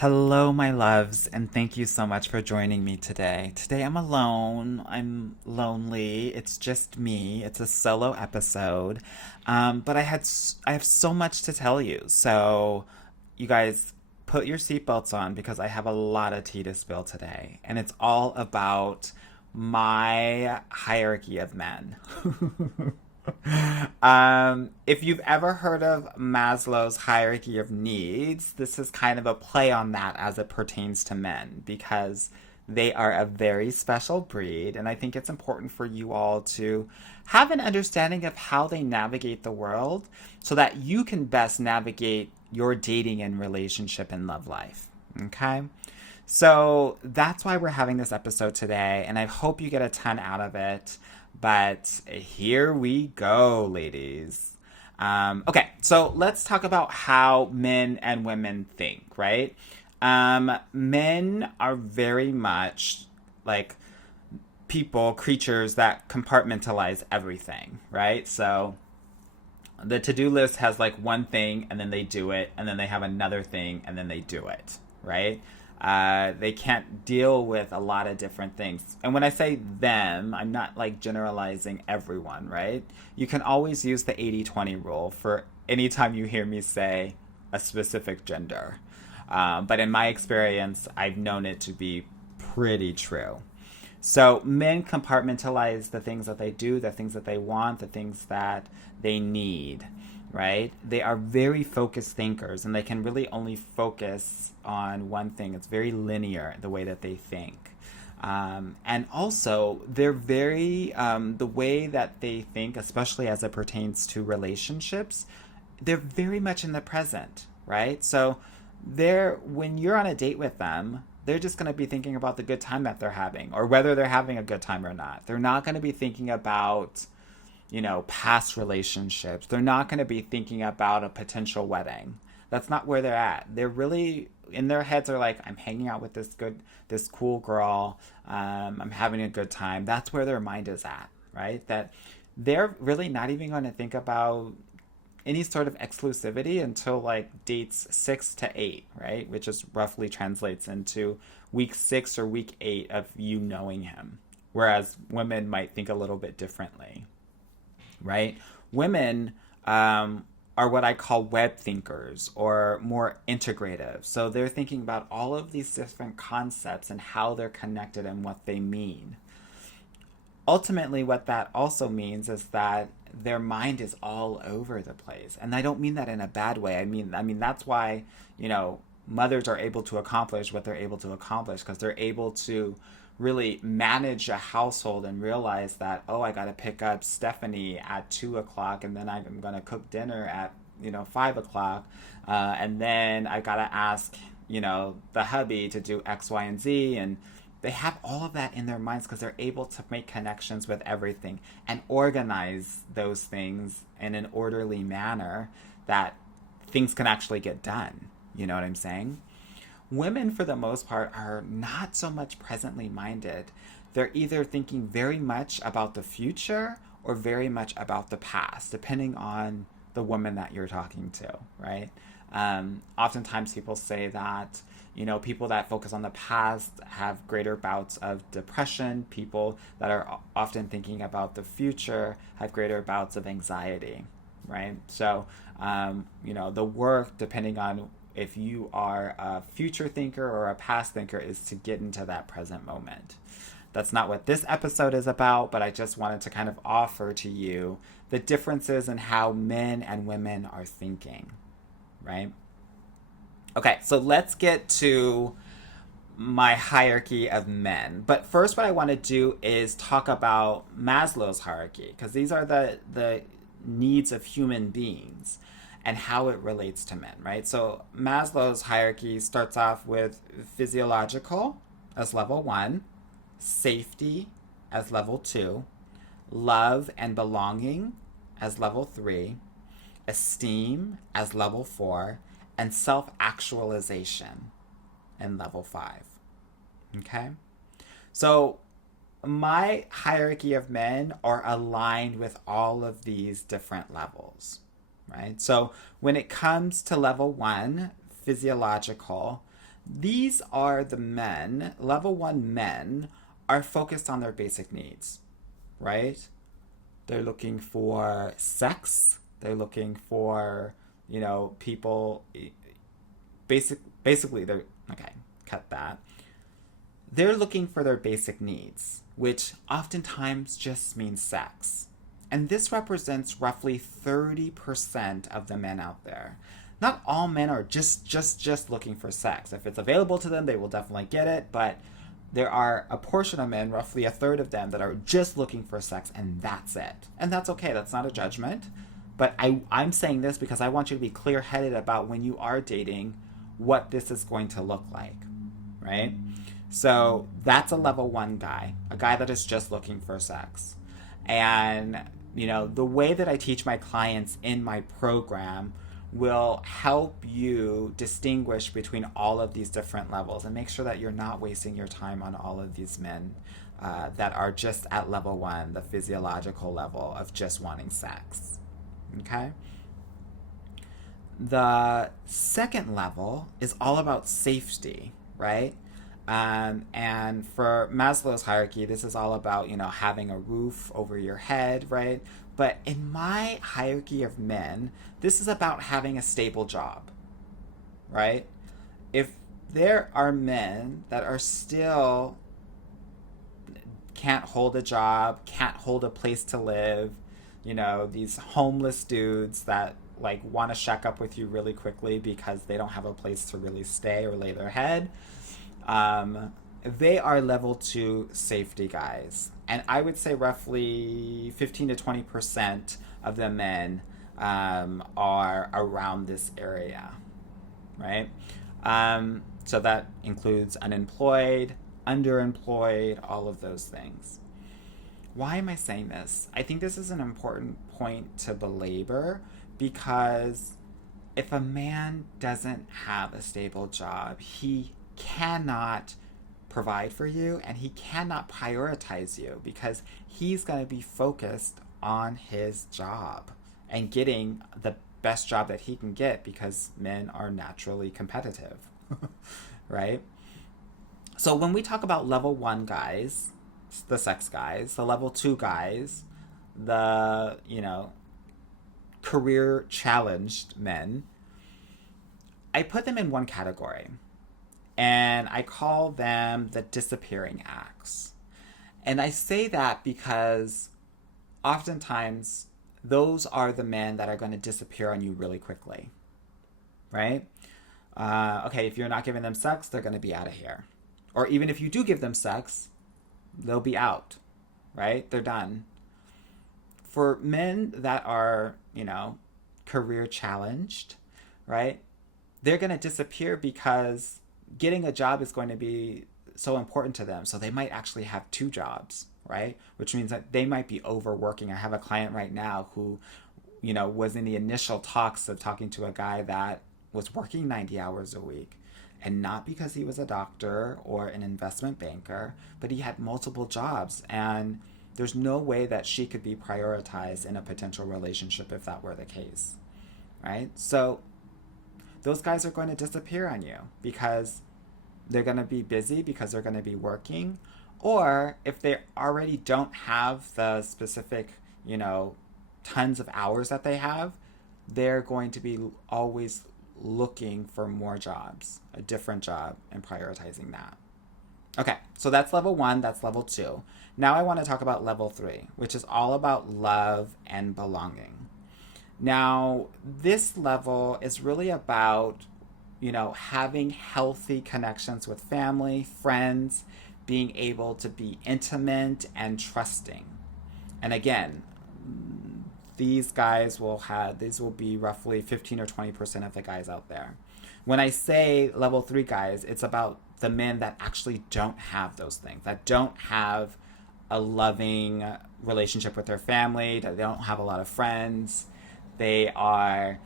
Hello, my loves, and thank you so much for joining me today. Today I'm alone. I'm lonely. It's just me. It's a solo episode, but I have so much to tell you. So, you guys, put your seatbelts on because I have a lot of tea to spill today, and it's all about my hierarchy of men. If you've ever heard of Maslow's hierarchy of needs, this is kind of a play on that as it pertains to men because they are a very special breed. And I think it's important for you all to have an understanding of how they navigate the world so that you can best navigate your dating and relationship and love life. Okay? So that's why we're having this episode today, and I hope you get a ton out of it. But here we go, ladies. Okay, so let's talk about how men and women think, right? Men are very much like creatures that compartmentalize everything, right? So the to-do list has like one thing and then they do it and then they have another thing and then they do it, right? They can't deal with a lot of different things. And when I say them, I'm not like generalizing everyone, right? You can always use the 80-20 rule for anytime you hear me say a specific gender. But in my experience, I've known it to be pretty true. So men compartmentalize the things that they do, the things that they want, the things that they need, right? They are very focused thinkers and they can really only focus on one thing. It's very linear, the way that they think. And also, they're the way that they think, especially as it pertains to relationships, they're very much in the present, right? So when you're on a date with them, they're just going to be thinking about the good time that they're having or whether they're having a good time or not. They're not going to be thinking about, past relationships. They're not going to be thinking about a potential wedding. That's not where they're at. They're really in their heads are like, I'm hanging out with this cool girl. I'm having a good time. That's where their mind is at, right? That they're really not even going to think about any sort of exclusivity until like dates 6 to 8, right? Which is roughly translates into week 6 or week 8 of you knowing him. Whereas women might think a little bit differently, right? Women are what I call web thinkers or more integrative. So they're thinking about all of these different concepts and how they're connected and what they mean. Ultimately, what that also means is that their mind is all over the place, and I don't mean that in a bad way. I mean that's why mothers are able to accomplish what they're able to accomplish because they're able to really manage a household and realize that, oh, I got to pick up Stephanie at 2 o'clock, and then I'm gonna cook dinner at 5 o'clock, and then I gotta ask the hubby to do X, Y, and Z, and they have all of that in their minds because they're able to make connections with everything and organize those things in an orderly manner that things can actually get done. You know what I'm saying? Women, for the most part, are not so much presently minded. They're either thinking very much about the future or very much about the past, depending on the woman that you're talking to, right? Oftentimes people say that, people that focus on the past have greater bouts of depression. People that are often thinking about the future have greater bouts of anxiety, right? So, the work, depending on if you are a future thinker or a past thinker, is to get into that present moment. That's not what this episode is about, but I just wanted to kind of offer to you the differences in how men and women are thinking, right? Okay, so let's get to my hierarchy of men. But first, what I want to do is talk about Maslow's hierarchy, because these are the needs of human beings and how it relates to men, right? So Maslow's hierarchy starts off with physiological as level 1, safety as level 2, love and belonging as level 3, esteem as level 4, and self actualization in level 5. Okay? So my hierarchy of men are aligned with all of these different levels, right? So when it comes to level 1, physiological, These are the men, level one men, are focused on their basic needs, right? They're looking for sex. They're looking for, people. Basically, they're okay. Cut that. They're looking for their basic needs, which oftentimes just means sex. And this represents roughly 30% of the men out there. Not all men are just looking for sex. If it's available to them, they will definitely get it, but there are a portion of men, roughly a third of them, that are just looking for sex and that's it. And that's okay. That's not a judgment. But I'm saying this because I want you to be clear headed about when you are dating what this is going to look like, right? So that's a level one guy, a guy that is just looking for sex. And, the way that I teach my clients in my program will help you distinguish between all of these different levels and make sure that you're not wasting your time on all of these men that are just at level one, the physiological level of just wanting sex. Okay? The second level is all about safety, right? And for Maslow's hierarchy, this is all about, having a roof over your head, right? But in my hierarchy of men, this is about having a stable job, right? If there are men that are still can't hold a job, can't hold a place to live, these homeless dudes that like want to shack up with you really quickly because they don't have a place to really stay or lay their head. They are level two safety guys. And I would say roughly 15 to 20% of the men are around this area, right? So that includes unemployed, underemployed, all of those things. Why am I saying this? I think this is an important point to belabor because if a man doesn't have a stable job, he cannot provide for you and he cannot prioritize you because he's going to be focused on his job and getting the best job that he can get because men are naturally competitive, right? So when we talk about level one guys, the sex guys, the level two guys, the, career challenged men, I put them in one category and I call them the disappearing acts. And I say that because oftentimes those are the men that are going to disappear on you really quickly, right? Okay, if you're not giving them sex, they're going to be out of here. Or even if you do give them sex, they'll be out, right? They're done. For men that are, career challenged, right? They're going to disappear because getting a job is going to be so important to them. So they might actually have two jobs, right? Which means that they might be overworking. I have a client right now who, was in the initial talks of talking to a guy that was working 90 hours a week. And not because he was a doctor or an investment banker, but he had multiple jobs. And there's no way that she could be prioritized in a potential relationship if that were the case, right? So those guys are going to disappear on you because they're going to be busy, because they're going to be working, or if they already don't have the specific, tons of hours that they have, they're going to be always looking for more jobs, a different job, and prioritizing that. Okay, so that's level one, that's level two. Now I want to talk about level three, which is all about love and belonging. Now, this level is really about, having healthy connections with family, friends, being able to be intimate and trusting. And again, these will be roughly 15 or 20% of the guys out there. When I say level three guys, it's about the men that actually don't have those things, that don't have a loving relationship with their family, that they don't have a lot of friends. They are,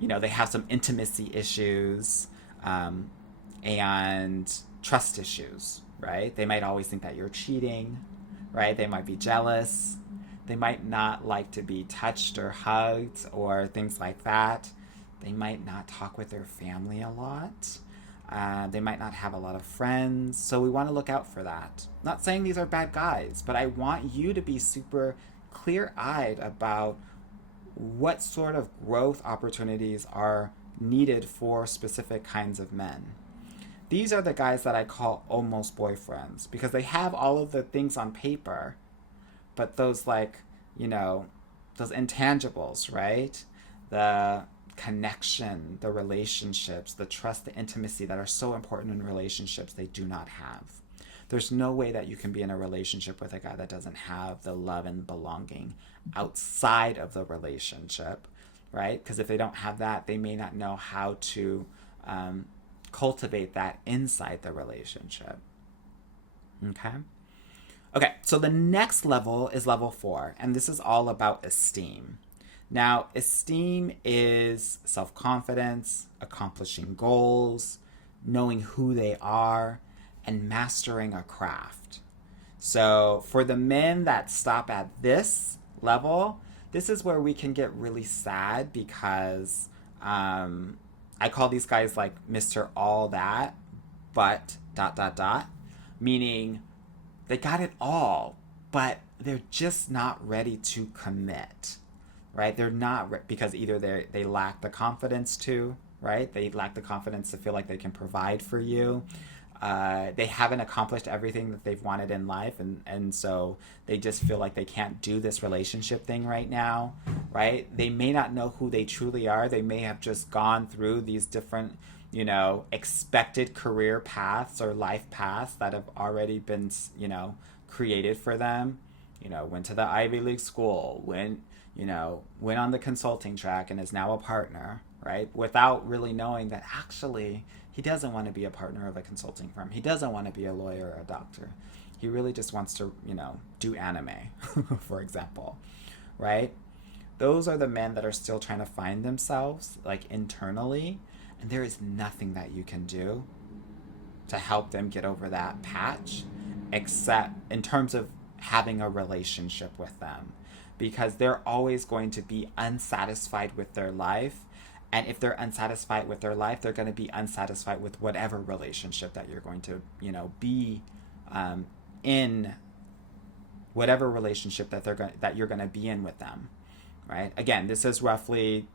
they have some intimacy issues and trust issues, right? They might always think that you're cheating, right? They might be jealous. They might not like to be touched or hugged or things like that. They might not talk with their family a lot. They might not have a lot of friends, so we want to look out for that. Not saying these are bad guys, but I want you to be super clear-eyed about what sort of growth opportunities are needed for specific kinds of men. These are the guys that I call almost boyfriends because they have all of the things on paper, but those, like, you know, those intangibles, right? The connection, the relationships, the trust, the intimacy that are so important in relationships, they do not have. There's no way that you can be in a relationship with a guy that doesn't have the love and belonging outside of the relationship, right? Because if they don't have that, they may not know how to cultivate that inside the relationship. Okay? Okay, so the next level is level 4, and this is all about esteem. Now, esteem is self-confidence, accomplishing goals, knowing who they are, and mastering a craft. So for the men that stop at this level, this is where we can get really sad because I call these guys like Mr. All That, but ... meaning they got it all, but they're just not ready to commit, right? They're not because either they lack the confidence to, right? They lack the confidence to feel like they can provide for you. They haven't accomplished everything that they've wanted in life, and so they just feel like they can't do this relationship thing right now, right? They may not know who they truly are. They may have just gone through these different, expected career paths or life paths that have already been, created for them. Went to the Ivy League school, went on the consulting track and is now a partner, right? Without really knowing that actually he doesn't want to be a partner of a consulting firm. He doesn't want to be a lawyer or a doctor. He really just wants to, do anime, for example, right? Those are the men that are still trying to find themselves, like, internally, and there is nothing that you can do to help them get over that patch, except in terms of having a relationship with them, because they're always going to be unsatisfied with their life. And if they're unsatisfied with their life, they're going to be unsatisfied with whatever relationship that you're going to, be in, whatever relationship that you're going to be in with them, right? Again, this is roughly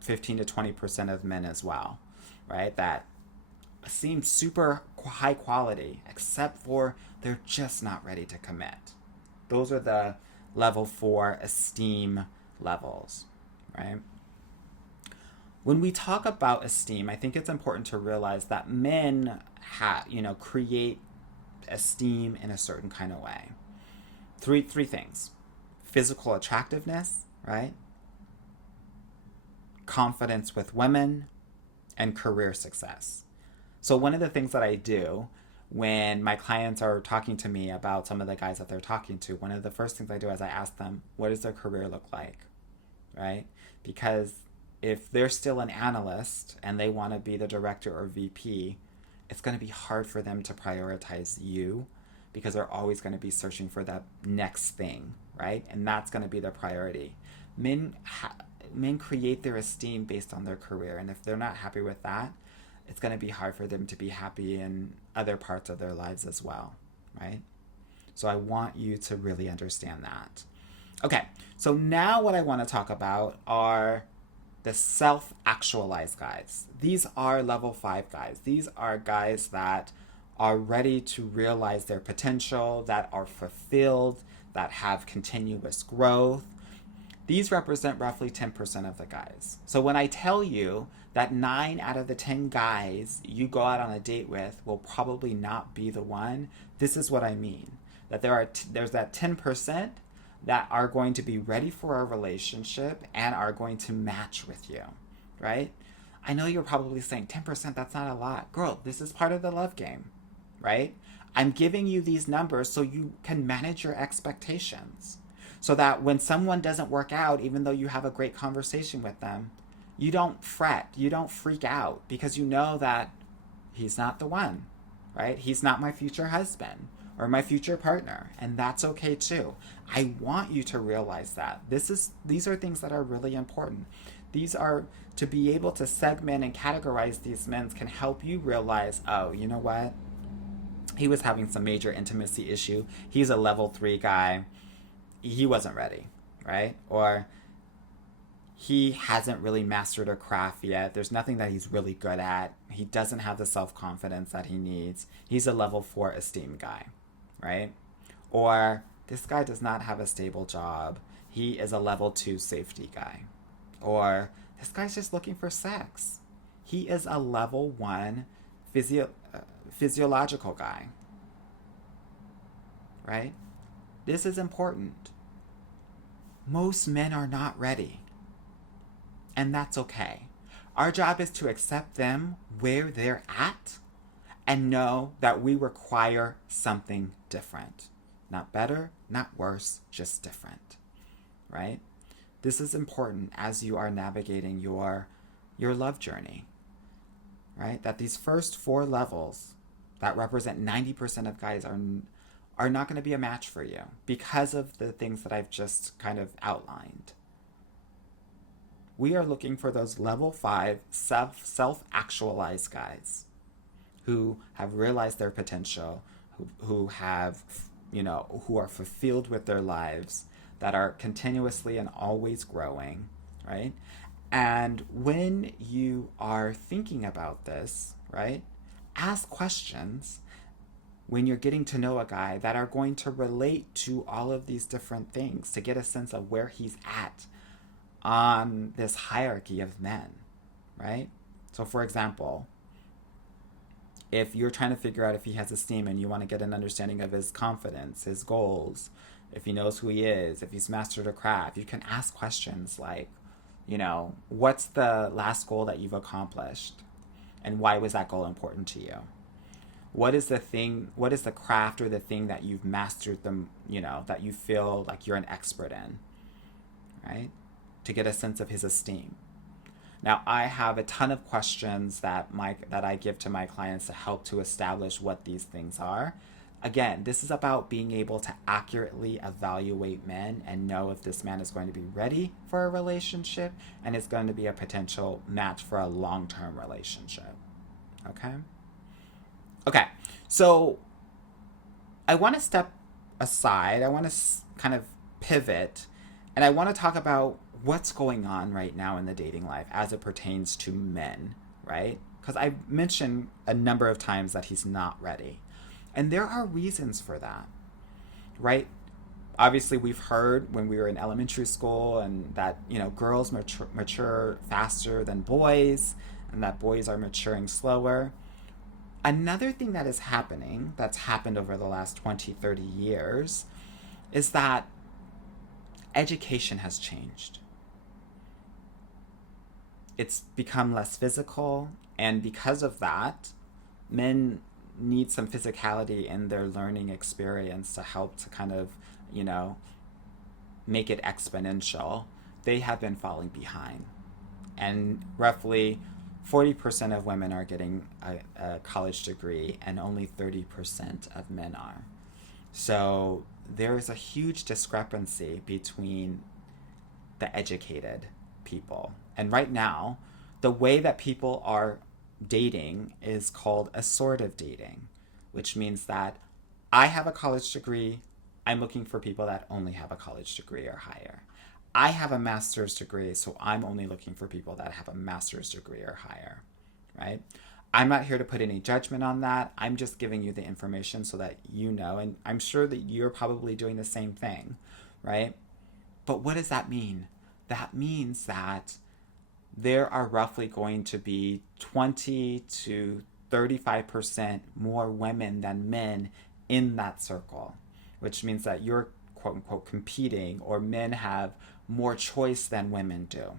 15 to 20% of men as well, right? That seem super high quality, except for they're just not ready to commit. Those are the level 4 esteem levels, right? When we talk about esteem, I think it's important to realize that men create esteem in a certain kind of way. Three things: physical attractiveness, right? Confidence with women, and career success. So one of the things that I do when my clients are talking to me about some of the guys that they're talking to, one of the first things I do is I ask them, what does their career look like, right? Because if they're still an analyst and they want to be the director or VP, it's going to be hard for them to prioritize you because they're always going to be searching for that next thing, right? And that's going to be their priority. Men create their esteem based on their career, and if they're not happy with that, it's going to be hard for them to be happy in other parts of their lives as well, right? So I want you to really understand that. Okay, so now what I want to talk about are the self-actualized guys. These are level 5 guys. These are guys that are ready to realize their potential, that are fulfilled, that have continuous growth. These represent roughly 10% of the guys. So when I tell you that 9 out of the 10 guys you go out on a date with will probably not be the one, this is what I mean. That there's that 10% that are going to be ready for a relationship and are going to match with you, right? I know you're probably saying 10%, that's not a lot. Girl, this is part of the love game, right? I'm giving you these numbers so you can manage your expectations. So that when someone doesn't work out, even though you have a great conversation with them, you don't fret, you don't freak out, because you know that he's not the one, right? He's not my future husband or my future partner, and that's okay too. I want you to realize that. These are things that are really important. These are to be able to segment and categorize these men can help you realize, oh, you know what? He was having some major intimacy issue. He's a level 3 guy. He wasn't ready, right? Or he hasn't really mastered a craft yet. There's nothing that he's really good at. He doesn't have the self-confidence that he needs. He's a level 4 esteem guy, right? Or this guy does not have a stable job. He is a level 2 safety guy. Or this guy's just looking for sex. He is a level 1 physiological guy, right? This is important. Most men are not ready. And that's okay. Our job is to accept them where they're at and know that we require something different. Not better, not worse, just different, right? This is important as you are navigating your love journey, right? That these first 4 levels that represent 90% of guys are not going to be a match for you because of the things that I've just kind of outlined. We are looking for those level 5 self-actualized guys who have realized their potential, who have, who are fulfilled with their lives, that are continuously and always growing, right? And when you are thinking about this, right, ask questions when you're getting to know a guy that are going to relate to all of these different things to get a sense of where he's at on this hierarchy of men, right? So for example, if you're trying to figure out if he has esteem and you want to get an understanding of his confidence, his goals, if he knows who he is, if he's mastered a craft, you can ask questions like, what's the last goal that you've accomplished? And why was that goal important to you? What is the craft or the thing that you've mastered that you feel like you're an expert in, right? To get a sense of his esteem. Now, I have a ton of questions that I give to my clients to help to establish what these things are. Again, this is about being able to accurately evaluate men and know if this man is going to be ready for a relationship and is going to be a potential match for a long-term relationship. Okay, so I want to step aside. I want to kind of pivot, and I want to talk about what's going on right now in the dating life as it pertains to men, right? Because I mentioned a number of times that he's not ready. And there are reasons for that, right? Obviously, we've heard when we were in elementary school and that, girls mature faster than boys and that boys are maturing slower. Another thing that is happening, that's happened over the last 20, 30 years, is that education has changed. It's become less physical, and because of that, men need some physicality in their learning experience to help to kind of, make it exponential. They have been falling behind. And roughly 40% of women are getting a college degree and only 30% of men are. So there is a huge discrepancy between the educated people. And right now, the way that people are dating is called assortative dating, which means that I have a college degree, I'm looking for people that only have a college degree or higher. I have a master's degree, so I'm only looking for people that have a master's degree or higher, right? I'm not here to put any judgment on that. I'm just giving you the information so that you know, and I'm sure that you're probably doing the same thing, right? But what does that mean? That means that there are roughly going to be 20 to 35% more women than men in that circle, which means that you're quote unquote competing, or men have more choice than women do,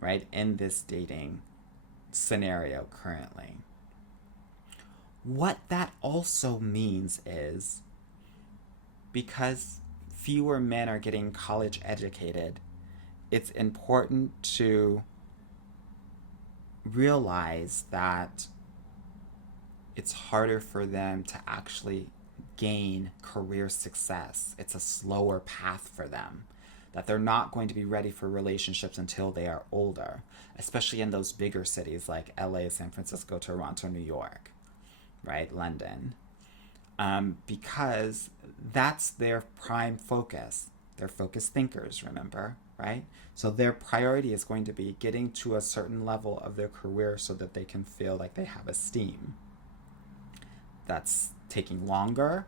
right, in this dating scenario currently. What that also means is because fewer men are getting college educated, it's important to realize that it's harder for them to actually gain career success. It's a slower path for them that they're not going to be ready for relationships until they are older, especially in those bigger cities like LA, San Francisco, Toronto, New York, right? London. Because that's their prime focus. They're focused thinkers, remember, right? So their priority is going to be getting to a certain level of their career so that they can feel like they have esteem. That's taking longer.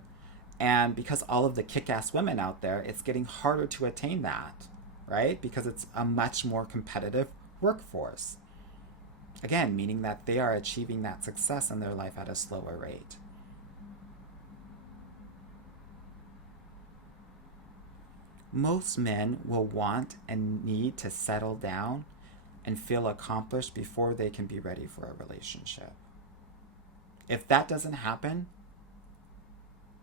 And because all of the kick ass women out there, it's getting harder to attain that, right? Because it's a much more competitive workforce. Again, meaning that they are achieving that success in their life at a slower rate. Most men will want and need to settle down and feel accomplished before they can be ready for a relationship. If that doesn't happen,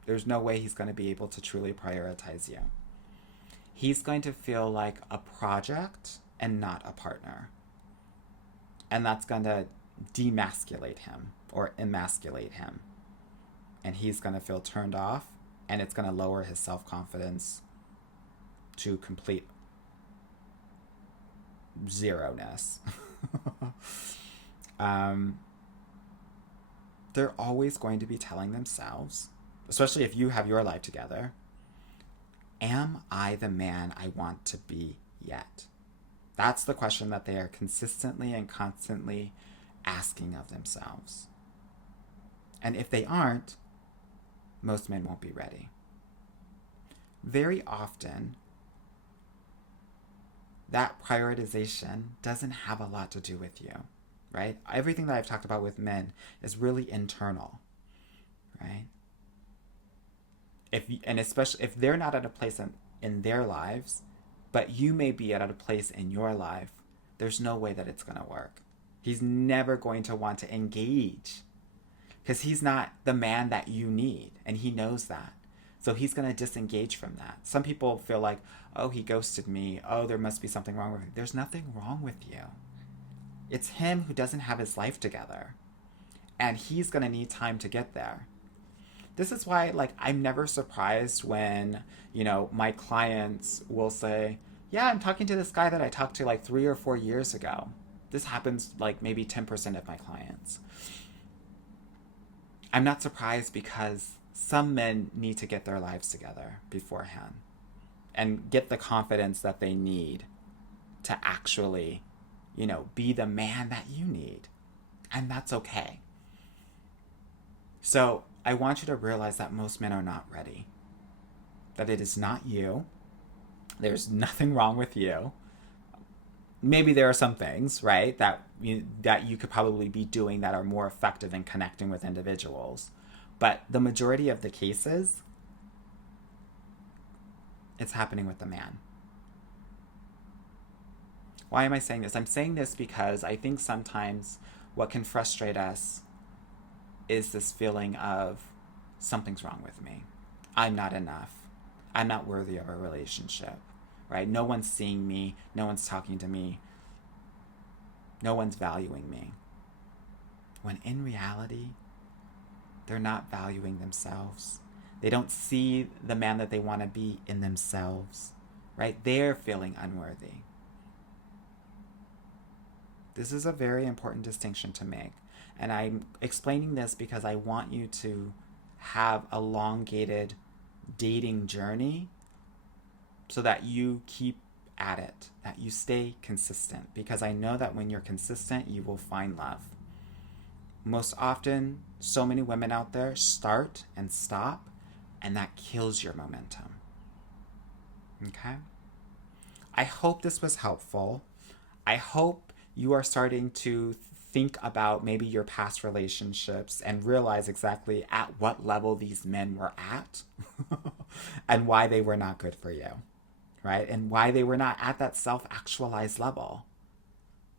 there's no way he's going to be able to truly prioritize you. He's going to feel like a project and not a partner. And that's going to demasculate him or emasculate him. And he's going to feel turned off, and it's going to lower his self-confidence to complete zeroness. They're always going to be telling themselves, especially if you have your life together, am I the man I want to be yet? That's the question that they are consistently and constantly asking of themselves. And if they aren't, most men won't be ready. Very often, that prioritization doesn't have a lot to do with you, right? Everything that I've talked about with men is really internal, right? And especially if they're not at a place in their lives, but you may be at a place in your life, there's no way that it's going to work. He's never going to want to engage because he's not the man that you need, and he knows that. So he's going to disengage from that. Some people feel like, oh, he ghosted me. Oh, there must be something wrong with me. There's nothing wrong with you. It's him who doesn't have his life together. And he's going to need time to get there. This is why, like, I'm never surprised when, my clients will say, yeah, I'm talking to this guy that I talked to like 3 or 4 years ago. This happens like maybe 10% of my clients. I'm not surprised because some men need to get their lives together beforehand and get the confidence that they need to actually, be the man that you need. And that's okay. So I want you to realize that most men are not ready. That it is not you. There's nothing wrong with you. Maybe there are some things, right, that you could probably be doing that are more effective in connecting with individuals. But the majority of the cases, it's happening with the man. Why am I saying this? I'm saying this because I think sometimes what can frustrate us is this feeling of something's wrong with me. I'm not enough. I'm not worthy of a relationship, right? No one's seeing me. No one's talking to me. No one's valuing me. When in reality, they're not valuing themselves. They don't see the man that they want to be in themselves, right? They're feeling unworthy. This is a very important distinction to make. And I'm explaining this because I want you to have a elongated dating journey so that you keep at it, that you stay consistent. Because I know that when you're consistent, you will find love. Most often, so many women out there start and stop, and that kills your momentum. Okay? I hope this was helpful. I hope you are starting to think about maybe your past relationships and realize exactly at what level these men were at and why they were not good for you, right? And why they were not at that self-actualized level.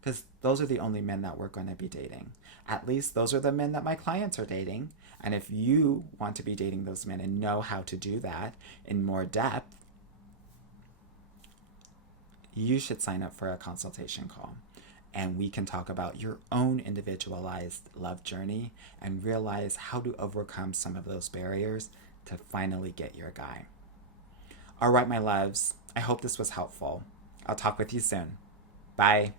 Because those are the only men that we're going to be dating. At least those are the men that my clients are dating. And if you want to be dating those men and know how to do that in more depth, you should sign up for a consultation call. And we can talk about your own individualized love journey and realize how to overcome some of those barriers to finally get your guy. All right, my loves, I hope this was helpful. I'll talk with you soon. Bye.